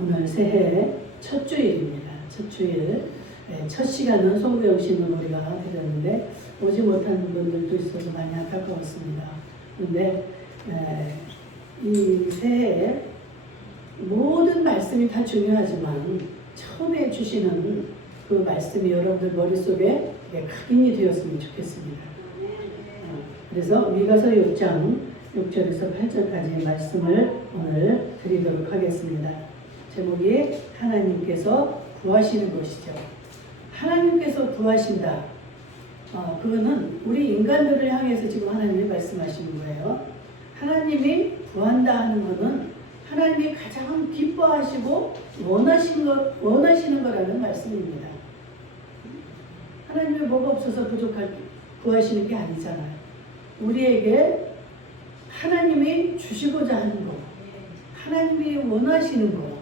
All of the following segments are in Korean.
오늘 새해 첫 주일입니다. 첫 주일. 첫 시간은 송구영신을 우리가 드렸는데 오지 못한 분들도 있어서 많이 안타까웠습니다. 그런데 이 새해 모든 말씀이 다 중요하지만 처음에 주시는 그 말씀이 여러분들 머릿속에 각인이 되었으면 좋겠습니다. 그래서 미가서 6장 6절에서 8절까지 말씀을 오늘 드리도록 하겠습니다. 제목이 하나님께서 구하시는 것이죠. 하나님께서 구하신다. 그거는 우리 인간들을 향해서 지금 하나님이 말씀하시는 거예요. 하나님이 구한다 하는 것은 하나님이 가장 기뻐하시고 원하시는 거라는 말씀입니다. 하나님이 뭐가 없어서 구하시는 게 아니잖아요. 우리에게 하나님이 주시고자 하는 거, 하나님이 원하시는 거,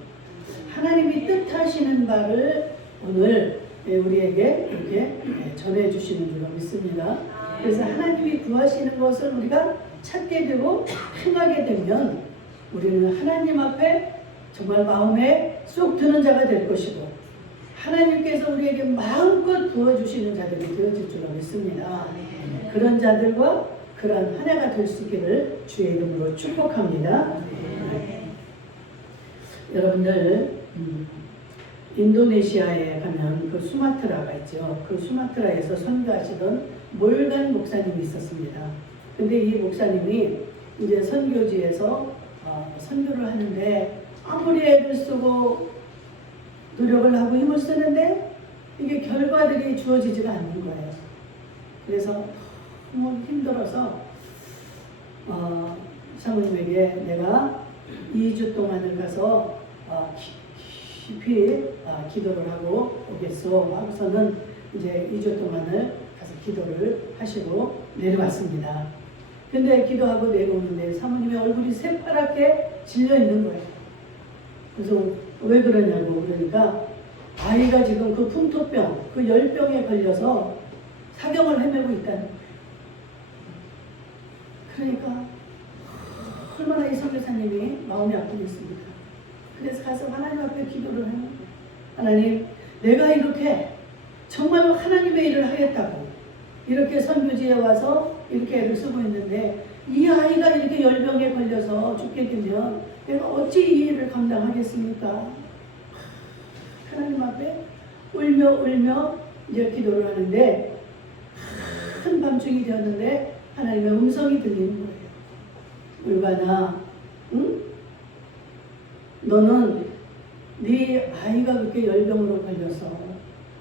하나님이 뜻하시는 바를 오늘 우리에게 이렇게 전해주시는 줄로 믿습니다. 그래서 하나님이 구하시는 것을 우리가 찾게 되고 행하게 되면 우리는 하나님 앞에 정말 마음에 쏙 드는 자가 될 것이고 하나님께서 우리에게 마음껏 부어주시는 자들이 되어질 줄로 믿습니다. 그런 자들과 그러한 한 해가 될 수 있기를 주의 이름으로 축복합니다. 여러분들 인도네시아에 가면 그 수마트라가 있죠. 그 수마트라에서 선교하시던 몰간 목사님이 있었습니다. 근데 이 목사님이 이제 선교지에서 선교를 하는데 아무리 애를 쓰고 노력을 하고 힘을 쓰는데 이게 결과들이 주어지지가 않는 거예요. 그래서 너무 힘들어서 사모님에게 내가 2주 동안을 가서 깊이 기도를 하고 오겠소 하고서는 이제 2주 동안을 가서 기도를 하시고 내려왔습니다. 근데 기도하고 내려오는데 사모님의 얼굴이 새파랗게 질려 있는 거예요. 그래서 왜 그러냐고 그러니까 아이가 지금 그 풍토병, 그 열병에 걸려서 사경을 헤매고 있다는 거예요. 그러니까 얼마나 이 선교사님이 마음이 아프겠습니까? 그래서 가서 하나님 앞에 기도를 하는 거예요. 하나님, 내가 이렇게 정말로 하나님의 일을 하겠다고 이렇게 선교지에 와서 이렇게 애를 쓰고 있는데 이 아이가 이렇게 열병에 걸려서 죽게 되면 내가 어찌 이 일을 감당하겠습니까? 하나님 앞에 울며 이제 기도를 하는데 큰 밤중이 되었는데 하나님의 음성이 들리는 거예요. 물가나 응? 너는 네 아이가 그렇게 열병으로 걸려서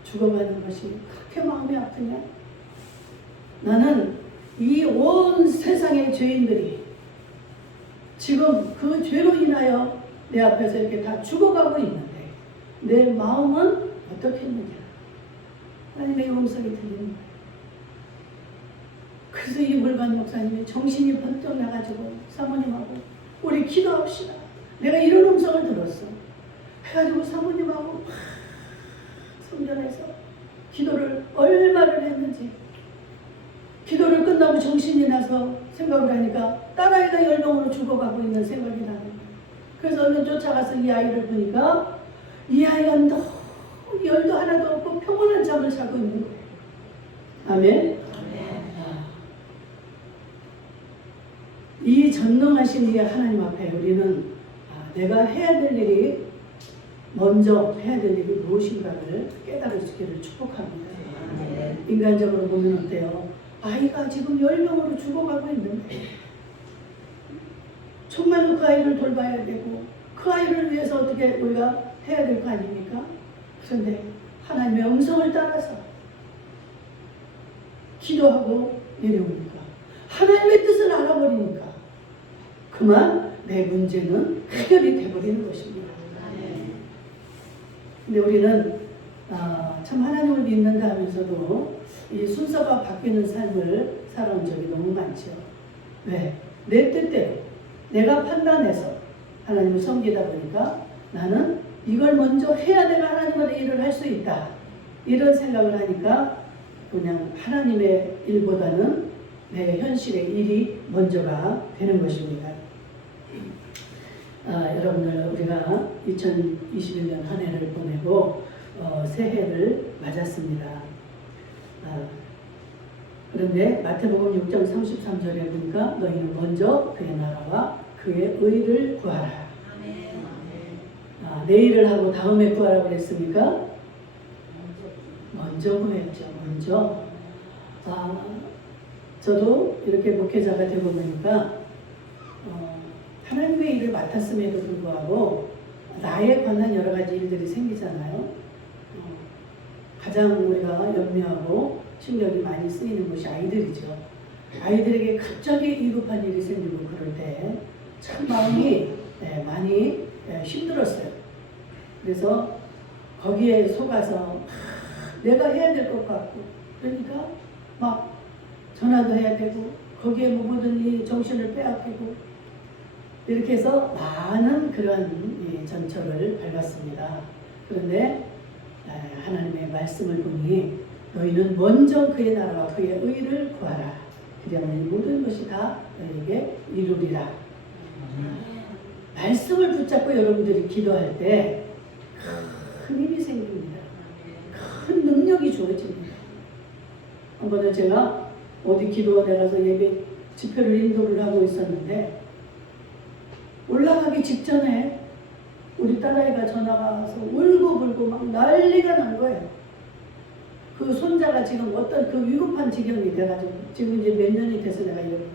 죽어가는 것이 그렇게 마음이 아프냐? 나는 이 온 세상의 죄인들이 지금 그 죄로 인하여 내 앞에서 이렇게 다 죽어가고 있는데 내 마음은 어떻겠느냐? 하나님의 음성이 들리는 거예요. 그래서 이 물관 목사님이 정신이 번쩍 나가지고 사모님하고 우리 기도합시다. 내가 이런 음성을 들었어. 해가지고 사모님하고 성전에서 기도를 얼마를 했는지 기도를 끝나고 정신이 나서 생각을 하니까 딸아이가 열병으로 죽어가고 있는 생각이 나는 거예요. 그래서 얼른 쫓아가서 이 아이를 보니까 이 아이가 너무 열도 하나도 없고 평온한 잠을 자고 있는 거예요. 아멘. 이 전능하신 이 하나님 앞에 우리는 내가 해야 될 일이 먼저 해야 될 일이 무엇인가를 깨달으시기를 축복합니다. 인간적으로 보면 어때요? 아이가 지금 열병으로 죽어가고 있는데 정말로 그 아이를 돌봐야 되고 그 아이를 위해서 어떻게 우리가 해야 될 거 아닙니까? 그런데 하나님의 음성을 따라서 기도하고 내려오니까 하나님의 뜻을 알아버리니까 그만 내 문제는 해결이 되어버리는 것입니다. 근데 우리는 참 하나님을 믿는다 하면서도 이 순서가 바뀌는 삶을 살아온 적이 너무 많죠. 왜? 내 뜻대로 내가 판단해서 하나님을 섬기다 보니까 나는 이걸 먼저 해야 내가 하나님의 일을 할 수 있다. 이런 생각을 하니까 그냥 하나님의 일보다는 내 현실의 일이 먼저가 되는 것입니다. 여러분들 우리가 2021년 한 해를 보내고 새해를 맞았습니다. 그런데 마태복음 6장 33절에 보니까 너희는 먼저 그의 나라와 그의 의를 구하라. 내일을 하고 다음에 구하라고 그랬습니까? 먼저 구했죠. 먼저. 저도 이렇게 목회자가 되고 보니까 하나님의 일을 맡았음에도 불구하고 나에 관한 여러 가지 일들이 생기잖아요. 가장 우리가 염려하고 신경이 많이 쓰이는 것이 아이들이죠. 아이들에게 갑자기 위급한 일이 생기고 그럴 때 참 마음이 많이 힘들었어요. 그래서 거기에 속아서 내가 해야 될 것 같고, 그러니까 막 전화도 해야 되고 거기에 모든 정신을 빼앗기고 이렇게 해서 많은 그런 전철을 밟았습니다. 그런데 하나님의 말씀을 보니 너희는 먼저 그의 나라와 그의 의를 구하라. 그리하면 모든 것이 다 너희에게 이루리라. 말씀을 붙잡고 여러분들이 기도할 때 큰 힘이 생깁니다. 큰 능력이 주어집니다. 한 번은 제가 어디 기도원에 가서 예배 집회를 인도를 하고 있었는데 올라가기 직전에 우리 딸아이가 전화가 와서 울고불고 막 난리가 난 거예요. 그 손자가 지금 어떤 그 위급한 지경이 돼가지고 지금 이제 몇 년이 돼서 내가 이러고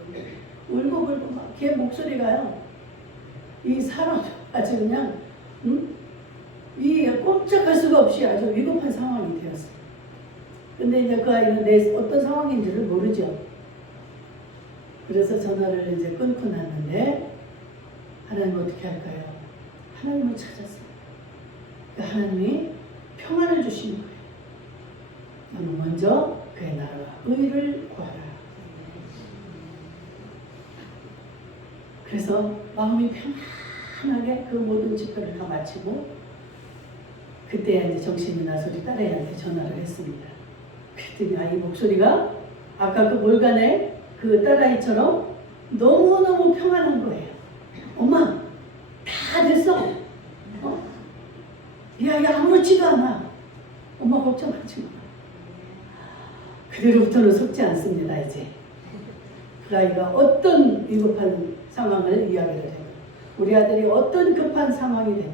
울고불고 막 걔 목소리가요. 이 사람 아주 그냥 이 꼼짝할 수가 없이 아주 위급한 상황이 되었어요. 근데 이제 그 아이는 내 어떤 상황인지를 모르죠. 그래서 전화를 이제 끊고 났는데 하나님 어떻게 할까요? 하나님을 찾았어요. 그러니까 하나님이 평안을 주신 거예요. 너는 먼저 그의 나라와 의를 구하라. 그래서 마음이 편안하게 그 모든 집회를 다 마치고 그때야 이제 정신이 나서 우리 딸애한테 전화를 했습니다. 그랬더니 아이 목소리가 아까 그 몰간에 그 딸아이처럼 너무너무 평안한 거예요. 엄마 다 됐어. 야 아무렇지도 않아. 엄마 걱정하지 마. 그대로부터는 속지 않습니다. 이제 그 아이가 어떤 위급한 상황을 이야기를 해요. 우리 아들이 어떤 급한 상황이 되든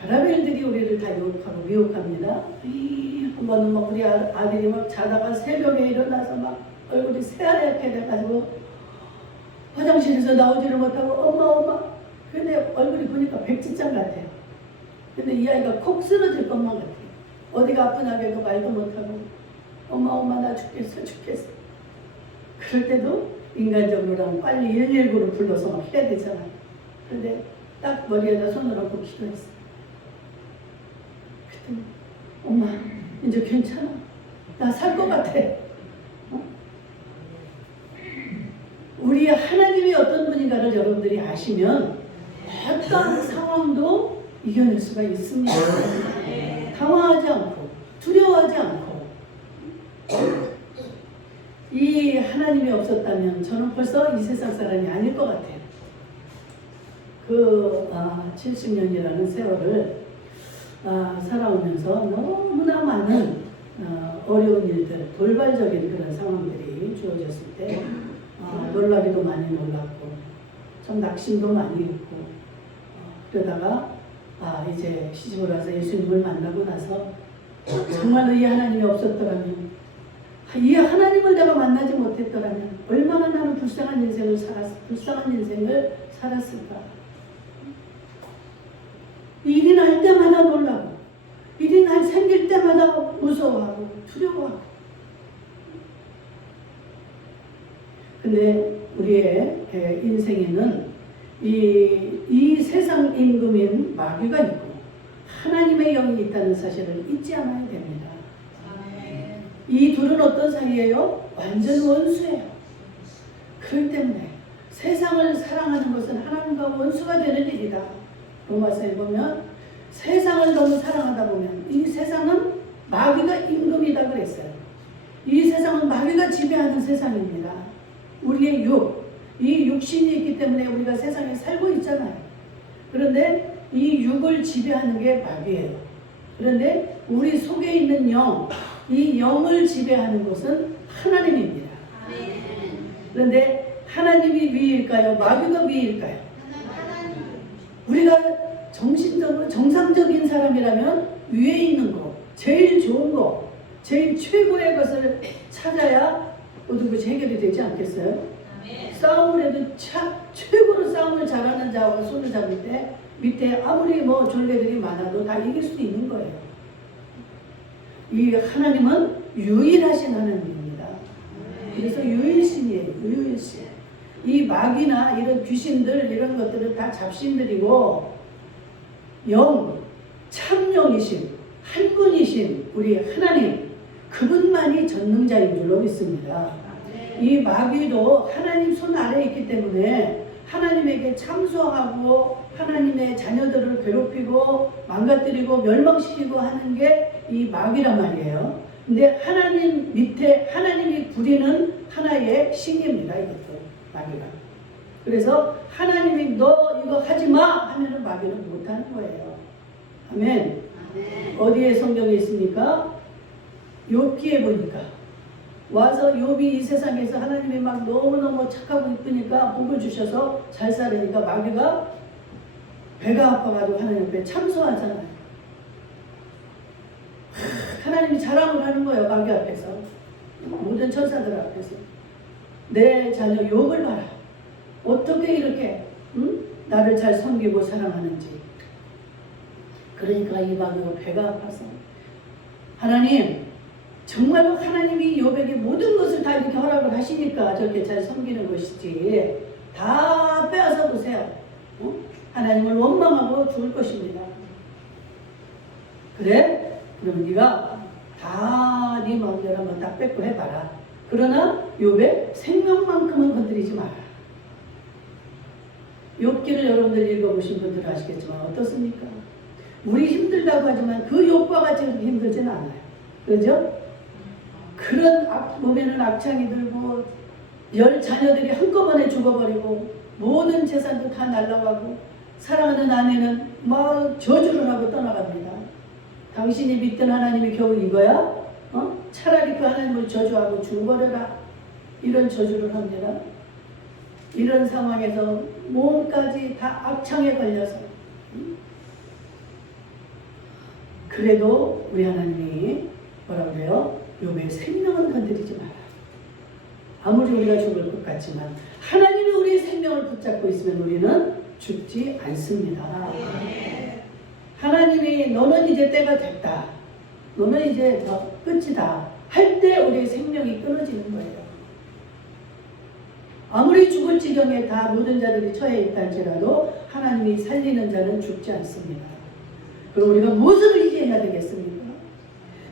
별의별 일들이 우리를 다 유혹하고 미혹합니다. 한 번은 막 우리 아들이 막 자다가 새벽에 일어나서 막 얼굴이 새하얗게 돼가지고 화장실에서 나오지를 못하고 엄마 근데 얼굴이 보니까 백지장 같아요. 근데 이 아이가 콕 쓰러질 것만 같아요. 어디가 아프냐고 말도 못하고 엄마 나 죽겠어. 그럴 때도 인간적으로라면 빨리 119를 불러서 막 해야 되잖아요. 그런데 딱 머리에다 손을 얹고 기도했어요. 그랬더니 엄마 이제 괜찮아. 나 살 것 같아. 우리 하나님이 어떤 분인가를 여러분들이 아시면 어떤 상황도 이겨낼 수가 있습니다. 당황하지 않고 두려워하지 않고 이 하나님이 없었다면 저는 벌써 이 세상 사람이 아닐 것 같아요. 그 70년이라는 세월을 살아오면서 너무나 많은 어려운 일들, 돌발적인 그런 상황들이 주어졌을 때 놀라기도 많이 놀랐고 좀 낙심도 많이 했고 그러다가 이제 시집을 와서 예수님을 만나고 나서 정말로 이 하나님이 없었더라면 이 하나님을 내가 만나지 못했더라면 얼마나 나는 불쌍한 인생을 살았을까. 일이 날 때마다 놀라고 일이 날 생길 때마다 무서워하고 두려워하고. 근데 우리의 인생에는 이 세상 임금인 마귀가 있고 하나님의 영이 있다는 사실을 잊지 않아야 됩니다. 이 둘은 어떤 사이예요? 완전 원수예요. 그렇기 때문에 세상을 사랑하는 것은 하나님과 원수가 되는 일이다. 로마서에 보면 세상을 너무 사랑하다 보면 이 세상은 마귀가 임금이다 그랬어요. 이 세상은 마귀가 지배하는 세상입니다. 우리의 이 육신이 있기 때문에 우리가 세상에 살고 있잖아요. 그런데 이 육을 지배하는 게 마귀예요. 그런데 우리 속에 있는 영, 이 영을 지배하는 것은 하나님입니다. 그런데 하나님이 위일까요? 마귀가 위일까요? 우리가 정신적으로 정상적인 사람이라면 위에 있는 거, 제일 좋은 거, 제일 최고의 것을 찾아야 모든 것이 해결이 되지 않겠어요? 싸움을 해도 최고로 싸움을 잘하는 자와 손을 잡을 때 밑에 아무리 뭐 졸개들이 많아도 다 이길 수 있는 거예요. 이 하나님은 유일하신 하나님입니다. 그래서 유일신이에요. 유일신. 이 마귀나 이런 귀신들 이런 것들은 다 잡신들이고 영, 참영이신 한 분이신 우리 하나님 그분만이 전능자인 줄로 믿습니다. 이 마귀도 하나님 손 아래에 있기 때문에 하나님에게 참소하고 하나님의 자녀들을 괴롭히고 망가뜨리고 멸망시키고 하는 게 이 마귀란 말이에요. 근데 하나님 밑에 하나님이 부리는 하나의 신입니다. 이것도 마귀가. 그래서 하나님이 너 이거 하지마 하면은 마귀는 못하는 거예요. 아멘. 어디에 성경에 있습니까? 욥기에 보니까 와서 욥이 이 세상에서 하나님이 막 너무너무 착하고 이쁘니까 복을 주셔서 잘 살으니까 마귀가 배가 아파가지고 하나님 앞에 참소하잖아요. 하나님이 자랑을 하는 거예요. 마귀 앞에서. 모든 천사들 앞에서. 내 자녀 욥을 봐라. 어떻게 이렇게 나를 잘 섬기고 사랑하는지. 그러니까 이 마귀가 배가 아파서 하나님 정말로 하나님이 욥에게 모든 것을 다 이렇게 허락을 하시니까 저렇게 잘 섬기는 것이지 다 빼앗아 보세요. 하나님을 원망하고 죽을 것입니다. 그래? 그럼 네가 다 네 마음대로 한번 다 뺏고 해봐라. 그러나 욥의 생명만큼은 건드리지 마라. 욥기를 여러분들 읽어보신 분들은 아시겠지만 어떻습니까? 우리 힘들다고 하지만 그 욥과 같이 그렇게 힘들지는 않아요. 그렇죠? 그런 몸에는 악창이 들고 10 자녀들이 한꺼번에 죽어버리고 모든 재산도 다 날아가고 사랑하는 아내는 막 저주를 하고 떠나갑니다. 당신이 믿던 하나님이 겨우 이거야? 차라리 그 하나님을 저주하고 죽어버려라. 이런 저주를 합니다. 이런 상황에서 몸까지 다 악창에 걸려서 그래도 우리 하나님이 뭐라고 그래요? 욥의 생명을 건드리지 마라. 아무리 우리가 죽을 것 같지만 하나님이 우리의 생명을 붙잡고 있으면 우리는 죽지 않습니다. 하나님이 너는 이제 때가 됐다. 너는 이제 끝이다. 할 때 우리의 생명이 끊어지는 거예요. 아무리 죽을 지경에 다 모든 자들이 처해 있다 할지라도 하나님이 살리는 자는 죽지 않습니다. 그럼 우리가 무엇을 이제 해야 되겠습니까?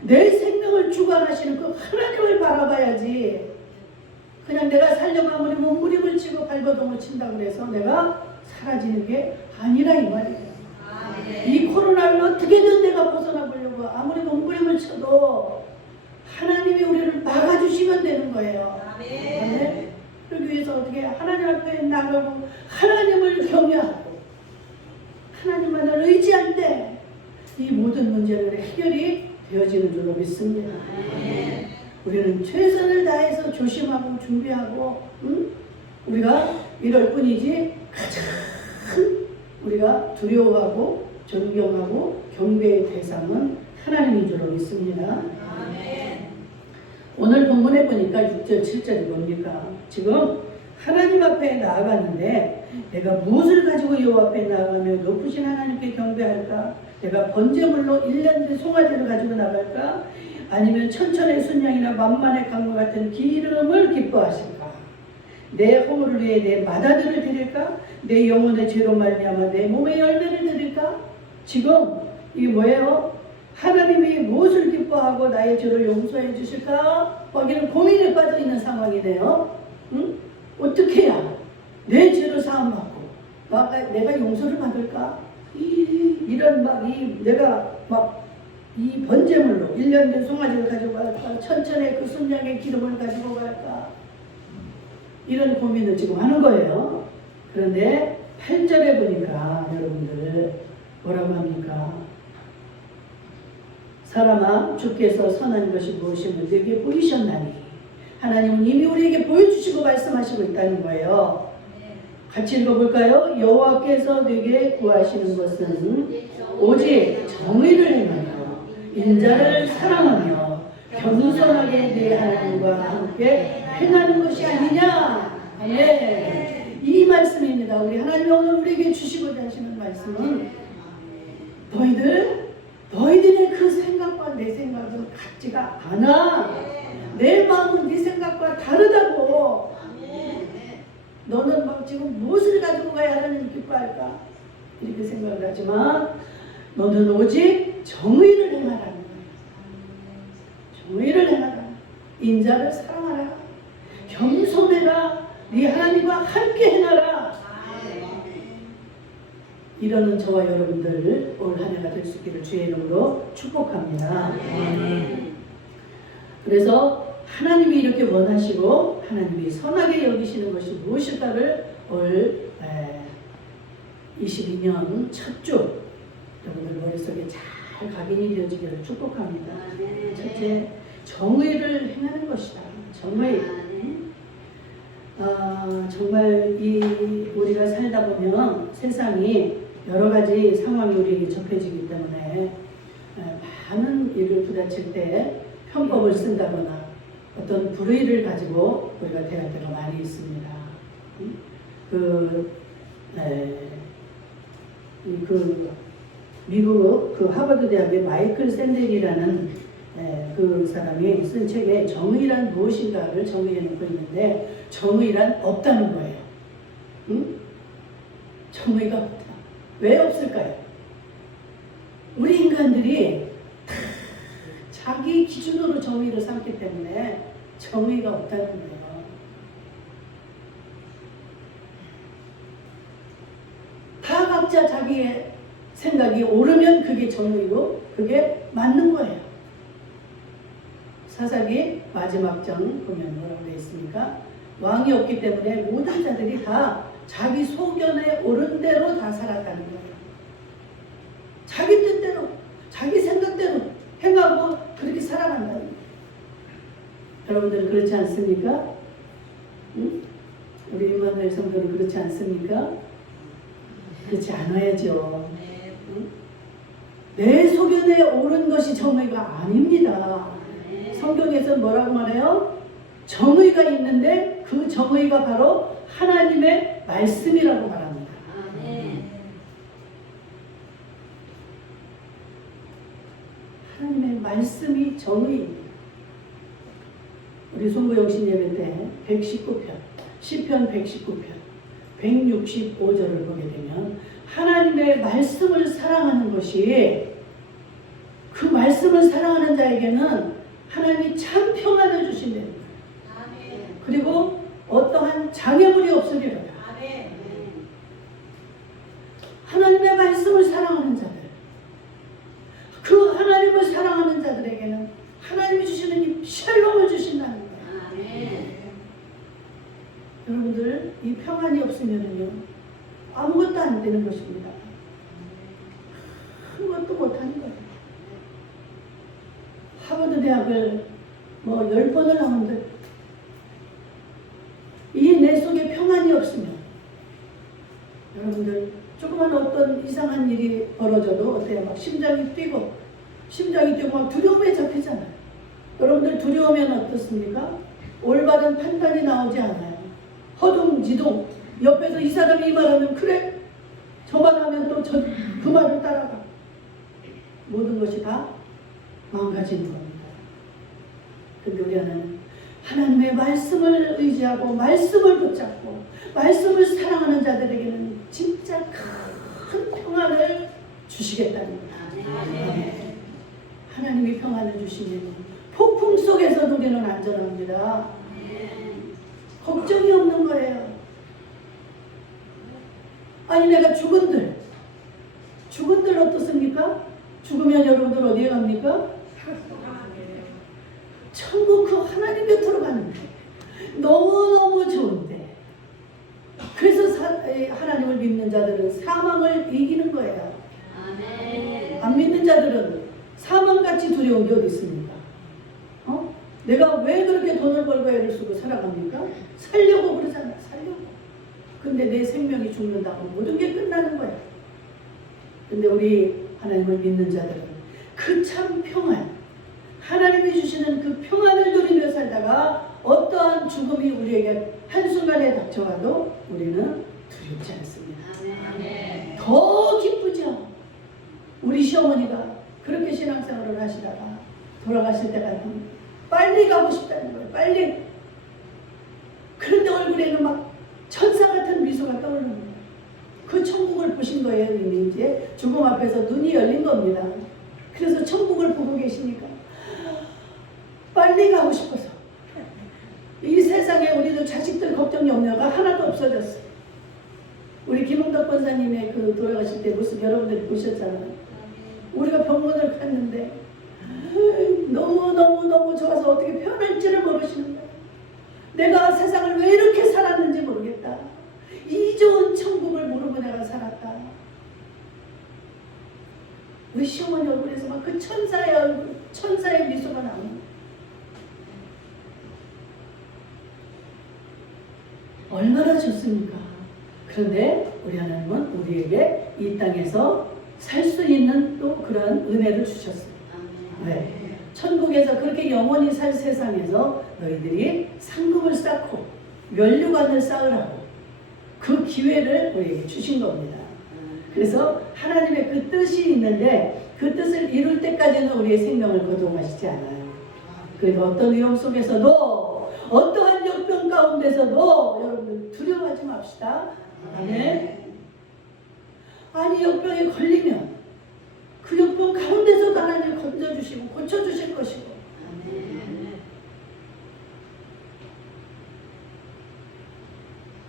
내 생명을 주관하시는 그 하나님을 바라봐야지. 그냥 내가 살려고 아무리 몸부림을 치고 발버둥을 친다고 해서 내가 사라지는 게 아니라 이 말이에요. 이 코로나를 어떻게든 내가 벗어나 보려고 아무리 몸부림을 쳐도 하나님이 우리를 막아주시면 되는 거예요. 아멘. 그러기 위해서 어떻게 하나님 앞에 나가고 하나님을 경외하고 하나님만을 의지할 때 이 모든 문제는 해결이 되어지는 줄로 믿습니다. 우리는 최선을 다해서 조심하고 준비하고 우리가 이럴 뿐이지 가장 우리가 두려워하고 존경하고 경배의 대상은 하나님인 줄로 믿습니다. 오늘 본문에 보니까 6절 7절이 뭡니까? 지금 하나님 앞에 나아가는데 내가 무엇을 가지고 여호와 앞에 나아가며 높으신 하나님께 경배할까? 내가 번제물로 1년 된 송아지를 가지고 나갈까? 아니면 천천의 순양이나 만만의 강과 같은 기름을 기뻐하실까? 내 허물을 위해 내 마다들을 드릴까? 내 영혼의 죄로 말미암아 내 몸의 열매를 드릴까? 지금 이게 뭐예요? 하나님이 무엇을 기뻐하고 나의 죄를 용서해 주실까? 거기는 고민에 빠져 있는 상황이네요. 어떻게 해야 내 죄를 사함받고 내가 용서를 받을까? 이런 내가 이 번제물로 1년 된 송아지를 가지고 갈까? 천천의 그 순양의 기름을 가지고 갈까? 이런 고민을 지금 하는 거예요. 그런데 8절에 보니까 여러분들 뭐라고 합니까? 사람아 주께서 선한 것이 무엇이며 너에게 보이셨나니 하나님은 이미 우리에게 보여주시고 말씀하시고 있다는 거예요. 같이 읽어볼까요? 여호와께서 너에게 구하시는 것은 오직 정의를 행하며 인자를 사랑하며 겸손하게 네 하나님과 함께 행하는 것이 아니냐. 아멘. 이 말씀입니다. 우리 하나님이 오늘 우리에게 주시고자 하시는 말씀은 너희들의 그 생각과 내 생각은 같지가 않아. 내 마음은 네 생각과 다르다고. 너는 막 지금 무엇을 가지고 가야 하나님 기뻐할까? 이렇게 생각을 하지만 너는 오직 정의를 행하라는 거야. 정의를 행하라. 인자를 사랑하라. 겸손해라. 네 하나님과 함께 행하라. 이러는 저와 여러분들 올 한 해가 될 수 있기를 주의 이름으로 축복합니다. 그래서 하나님이 이렇게 원하시고 하나님이 선하게 여기시는 것이 무엇일까를 올 22년 첫 주 여러분들 머릿속에 잘 각인이 되어지기를 축복합니다. 첫째, 정의를 행하는 것이다. 정의. 정말 우리가 살다 보면 세상이 여러 가지 상황이 우리에게 접해지기 때문에 많은 일을 부딪힐 때 편법을 쓴다거나 어떤 불의를 가지고 우리가 대할 때가 많이 있습니다. 미국 하버드 대학의 마이클 샌델이라는 그 사람이 쓴 책에 정의란 무엇인가를 정의해 놓고 있는데 정의란 없다는 거예요. 정의가 없다. 왜 없을까요? 우리 인간들이 자기 기준으로 정의를 삼기 때문에 정의가 없다는 거예요. 다 각자 자기의 생각이 옳으면 그게 정의고 그게 맞는 거예요. 사사기 마지막 장 보면 뭐라고 되어 있습니까? 왕이 없기 때문에 모든 자들이 다 자기 소견에 옳은 대로 다 살았다는 거예요. 자기 뜻대로, 자기 생각대로 행하고 그렇게 살아간다는 거예요. 여러분들은 그렇지 않습니까? 응? 우리 임마누엘 성도는 그렇지 않습니까? 그렇지 않아야죠. 응? 내 소견에 옳은 것이 정의가 아닙니다. 성경에서 뭐라고 말해요? 정의가 있는데 그 정의가 바로 하나님의 말씀이라고 말합니다. 하나님의 말씀이 정의입니다. 우리 송구영신 예배 때 119편, 시편 119편, 165절을 보게 되면 하나님의 말씀을 사랑하는 것이 그 말씀을 사랑하는 자에게는 하나님이 참 평안을 주신다는 거예요. 그리고 어떠한 장애물이 없으리로다. 하나님의 말씀을 사랑하는 자들, 그 하나님을 사랑하는 자들에게는 하나님이 주시는 이 샬롬을 주신다는 거예요. 여러분들 이 평안이 없으면요 아무것도 안 되는 것입니다. 아무것도 못하는 거예요. 하버드 대학을 10번을 나오는데 이 내 속에 평안이 없으면 여러분들 조그만 어떤 이상한 일이 벌어져도 어때요? 막 심장이 뛰고 막 두려움에 잡히잖아요. 여러분들 두려우면 어떻습니까? 올바른 판단이 나오지 않아요. 허둥지둥. 옆에서 이 사람이 이 말하면 그래? 저 말하면 또 그 말을 따라가. 모든 것이 다 망가지는 겁니다. 근데 우리 하나님의 말씀을 의지하고 말씀을 붙잡고 말씀을 사랑하는 자들에게는 진짜 큰 평안을 주시겠다는 거예요. 하나님이 평안을 주시면 폭풍 속에서도 우리는 안전합니다. 걱정이 없는 거예요. 아니 내가 죽은들 어떻습니까? 죽으면 여러분들 어디에 갑니까? 천국 그 하나님 곁으로 가는데 너무너무 좋은데 그래서 하나님을 믿는 자들은 사망을 이기는 거예요. 아멘. 안 믿는 자들은 사망같이 두려운 게 어디 있습니까? 내가 왜 그렇게 돈을 벌고 애를 쓰고 살아갑니까? 살려고 그러잖아. 살려고. 근데 내 생명이 죽는다고 모든 게 끝나는 거야. 근데 우리 하나님을 믿는 자들은 그 참 평안, 하나님이 주시는 그 평안을 누리며 살다가 어떠한 죽음이 우리에게 한순간에 닥쳐와도 우리는 두렵지 않습니다. 아멘. 더 기쁘죠. 우리 시어머니가 그렇게 신앙생활을 하시다가 돌아가실 때가 빨리 가고 싶다는 거예요. 빨리. 그런데 얼굴에는 막 천사 같은 미소가 떠오르는 거예요. 그 천국을 보신 거예요. 이미 이제 죽음 앞에서 눈이 열린 겁니다. 그래서 천국을 보고 계시니까 빨리 가고 싶어서 이 세상에 우리도 자식들 걱정 염려가 하나도 없어졌어요. 우리 김홍덕 권사님의 그 돌아가실 때 모습 여러분들이 보셨잖아요. 우리가 병원을 갔는데 너무 좋아서 어떻게 표현할지를 모르시는 거예요. 내가 세상을 왜 이렇게 살았는지 모르겠다. 이 좋은 천국을 모르고 내가 살았다. 우리 시어머니 얼굴에서 막 그 천사의 얼굴, 천사의 미소가 나옵니다. 얼마나 좋습니까? 그런데 우리 하나님은 우리에게 이 땅에서 살 수 있는 또 그런 은혜를 주셨어요. 네. 천국에서 그렇게 영원히 살 세상에서 너희들이 상급을 쌓고 면류관을 쌓으라고 그 기회를 우리에게 주신 겁니다. 그래서 하나님의 그 뜻이 있는데 그 뜻을 이룰 때까지는 우리의 생명을 거동하시지 않아요. 그러니까 어떤 위험 속에서도 어떠한 역병 가운데서도 여러분들 두려워하지 맙시다. 아멘. 아니 역병에 걸리면 그 역병 가운데서도 하나님 건져주시고 고쳐주실 것이고.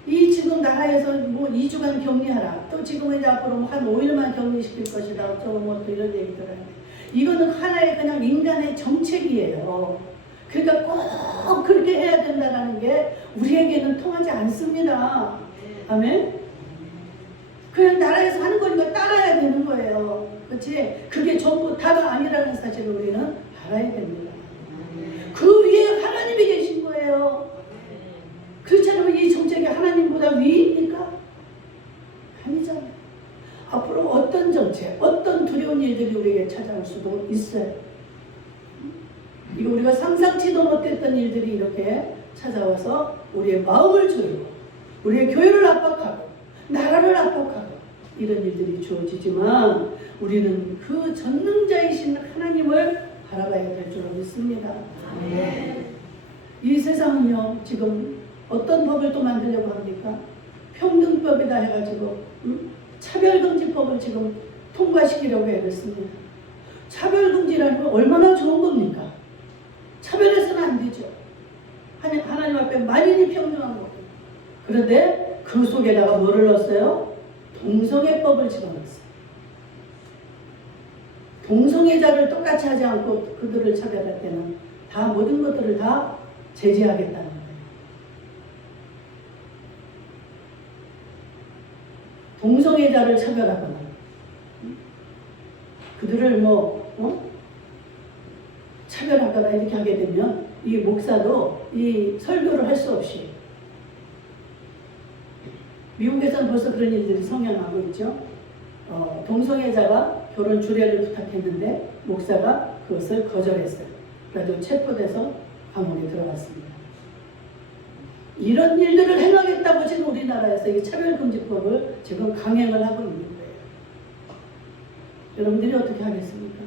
이 지금 나라에서 뭐 2주간 격리하라. 또 지금은 이제 앞으로 한 5일만 격리시킬 것이다. 어쩌고 뭐 또 이런 얘기들 하는데 이거는 하나의 그냥 인간의 정책이에요. 그러니까 꼭 그렇게 해야 된다는 게 우리에게는 통하지 않습니다. 아멘? 그냥 나라에서 하는 거니까 따라야 되는 거예요. 그렇지? 그게 전부 다가 아니라는 사실을 우리는 알아야 됩니다. 그 위에 하나님이 계신 거예요. 그렇지 않으면 이 정책이 하나님보다 위입니까? 아니잖아요. 앞으로 어떤 정책, 어떤 두려운 일들이 우리에게 찾아올 수도 있어요. 이거 우리가 상상치도 못했던 일들이 이렇게 찾아와서 우리의 마음을 조이고 우리의 교회를 압박하고 나라를 압박하고 이런 일들이 주어지지만 우리는 그 전능자이신 하나님을 바라봐야 될 줄 믿습니다. 이 세상은요 지금 어떤 법을 또 만들려고 합니까? 평등법이다 해가지고 차별금지법을 지금 통과시키려고 애쓰습니다. 차별금지라는 건 얼마나 좋은 겁니까? 차별해서는 안 되죠. 하나님 앞에 만인이 평등한 거고. 그런데 그 속에다가 뭐를 넣었어요? 동성애법을 집어넣었어요. 동성애자를 똑같이 하지 않고 그들을 차별할 때는 다 모든 것들을 다 제재하겠다는 거예요. 동성애자를 차별하거나 그들을 차별하거나 이렇게 하게 되면 이 목사도 이 설교를 할 수 없이 미국에서는 벌써 그런 일들이 성행하고 있죠. 동성애자가 결혼 주례를 부탁했는데 목사가 그것을 거절했어요. 그래서 체포돼서 감옥에 들어갔습니다. 이런 일들을 행하겠다고 지금 우리나라에서 이 차별금지법을 지금 강행을 하고 있는 거예요. 여러분들이 어떻게 하겠습니까?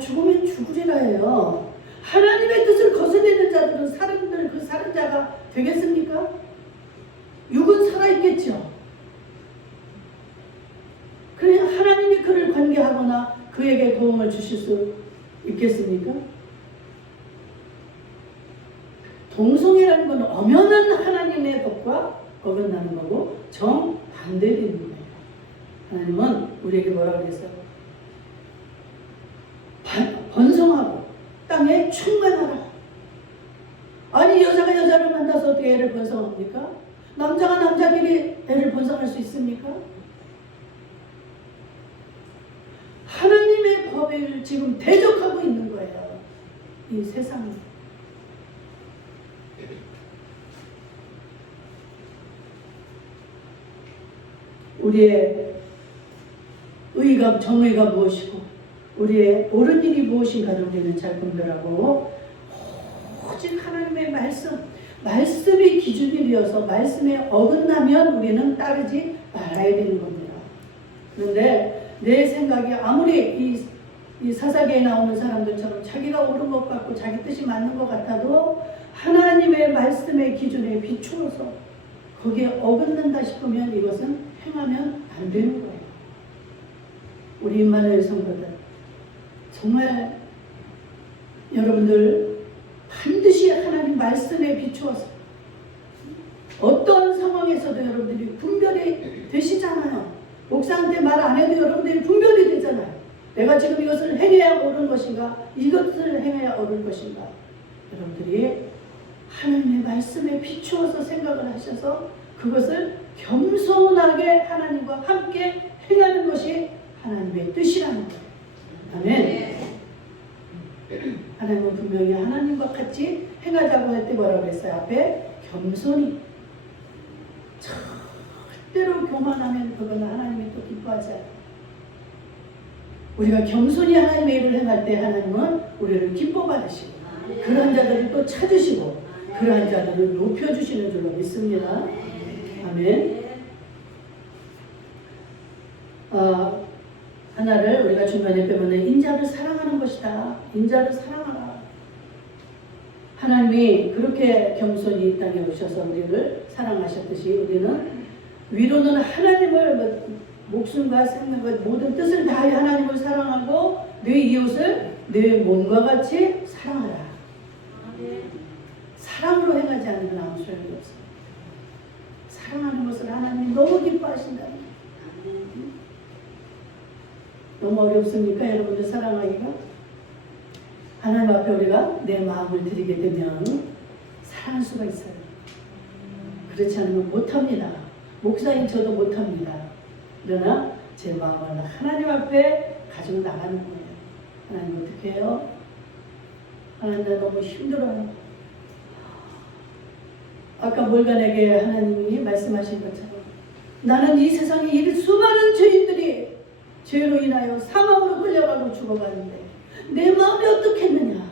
죽으면 죽으리라 해요. 하나님의 뜻을 거스르는 자들은 사람들 그 살인자가 되겠습니까? 육은 살아있겠죠. 그냥 하나님이 그를 관계하거나 그에게 도움을 주실 수 있겠습니까? 동성애라는 건 엄연한 하나님의 법과 어긋나는 거고 정반대되는 거예요. 하나님은 우리에게 뭐라고 그랬어요? 번성하고 땅에 충만하라. 아니 여자가 여자를 만나서 어떻게 애를 번성합니까? 남자가 남자끼리 애를 번성할 수 있습니까? 하나님의 법을 지금 대적하고 있는 거예요. 이 세상이. 우리의 의의가 정의가 무엇이고 우리의 옳은 일이 무엇인가를 우리는 잘 분별하고 오직 하나님의 말씀이 기준이 되어서 말씀에 어긋나면 우리는 따르지 말아야 되는 겁니다. 그런데 내 생각이 아무리 이 사사기에 나오는 사람들처럼 자기가 옳은 것 같고 자기 뜻이 맞는 것 같아도 하나님의 말씀의 기준에 비추어서 거기에 어긋난다 싶으면 이것은 행하면 안 되는 거예요. 우리 임마누엘 성도들 정말 여러분들 반드시 하나님 말씀에 비추어서 어떤 상황에서도 여러분들이 분별이 되시잖아요. 목사한테 말 안 해도 여러분들이 분별이 되잖아요. 내가 지금 이것을 행해야 옳은 것인가 이것을 행해야 옳은 것인가. 여러분들이 하나님의 말씀에 비추어서 생각을 하셔서 그것을 겸손하게 하나님과 함께 행하는 것이 하나님의 뜻이라는 거예요. 아멘. 하나님은 분명히 하나님과 같이 행하자고 할 때 뭐라고 했어요? 앞에 겸손히. 절대로 교만하면 그거는 하나님이 또 기뻐하지 않아요. 우리가 겸손히 하나님의 일을 행할 때 하나님은 우리를 기뻐받으시고 그러한 자들을 또 찾으시고 그러한 자들을 높여주시는 줄로 믿습니다. 아멘. 하나를 우리가 중간에 빼면은 인자를 사랑하는 것이다. 인자를 사랑하라. 하나님이 그렇게 겸손히 이 땅에 오셔서 우리를 사랑하셨듯이 우리는 위로는 하나님을 목숨과 생명과 모든 뜻을 다하여 하나님을 사랑하고 내 이웃을 내 몸과 같이 사랑하라. 사랑으로 행하지 않으면 아무 소용이 없어요. 사랑하는 것을 하나님이 너무 기뻐하신다. 너무 어렵습니까? 여러분들 사랑하기가? 하나님 앞에 우리가 내 마음을 드리게 되면 사랑할 수가 있어요. 그렇지 않으면 못합니다. 목사인 저도 못합니다. 그러나 제 마음을 하나님 앞에 가지고 나가는 거예요. 하나님 어떻게 해요? 하나님 나 너무 힘들어요. 아까 몰간에게 하나님이 말씀하신 것처럼 나는 이 세상에 이 수많은 죄인들이 죄로 인하여 사망으로 끌려가고 죽어가는데 내 마음이 어떻겠느냐.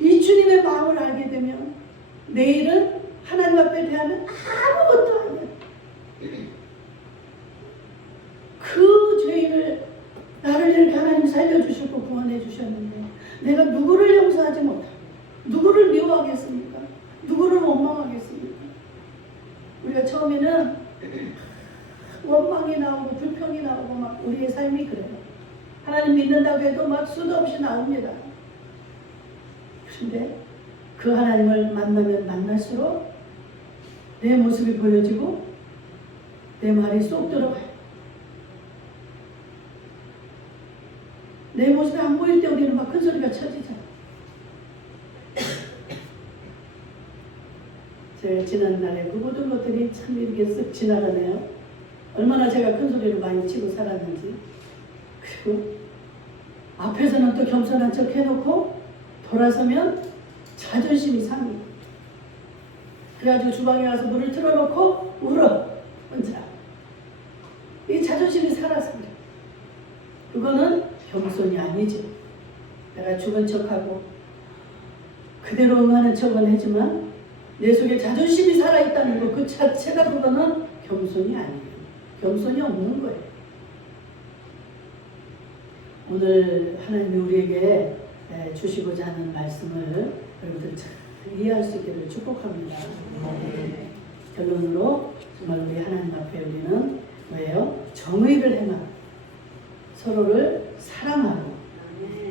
이 주님의 마음을 알게 되면 내일은 하나님 앞에 대하면 아무것도 아니야. 그 죄인을 나를 이렇게 하나님 살려주셨고 구원해 주셨는데 내가 누구를 용서하지 못하고 누구를 미워하겠습니까? 누구를 원망하겠습니까? 우리가 처음에는 원망이 나오고 불평이 나오고 막 우리의 삶이 그래요. 하나님 믿는다고 해도 막 수도 없이 나옵니다. 그런데 그 하나님을 만나면 만날수록 내 모습이 보여지고 내 말이 쏙 들어가요. 내 모습이 안 보일 때 우리는 막 큰 소리가 쳐지잖아. 제가 지난날에 그 모든 것들이 참 이렇게 쓱 지나가네요. 얼마나 제가 큰 소리를 많이 치고 살았는지. 그리고 앞에서는 또 겸손한 척 해놓고 돌아서면 자존심이 상해. 그래가지고 주방에 가서 물을 틀어놓고 울어 혼자. 이 자존심이 살아서 그래. 그거는 겸손이 아니죠. 내가 죽은 척하고 그대로 응하는 척은 하지만 내 속에 자존심이 살아있다는 것 그 자체가 그거는 겸손이 아니에요. 겸손이 없는 거예요. 오늘 하나님이 우리에게 주시고자 하는 말씀을 여러분들 잘 이해할 수 있기를 축복합니다. 결론으로 정말 우리 하나님 앞에 우리는 뭐예요? 정의를 행하고 서로를 사랑하고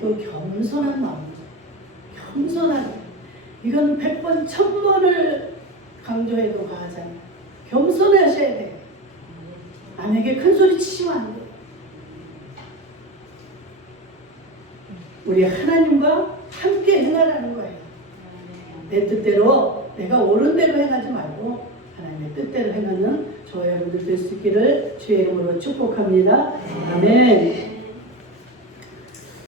또 겸손한 마음, 겸손하게. 이건 100번 1000번을 강조해도 과하잖아요. 겸손하셔야 돼요. 남에게 큰 소리 치시면 안 돼요. 우리 하나님과 함께 행하라는 거예요. 내 뜻대로 내가 옳은 대로 행하지 말고 하나님의 뜻대로 행하는 저와 여러분들 될 수 있기를 주의 이름으로 축복합니다. 아멘.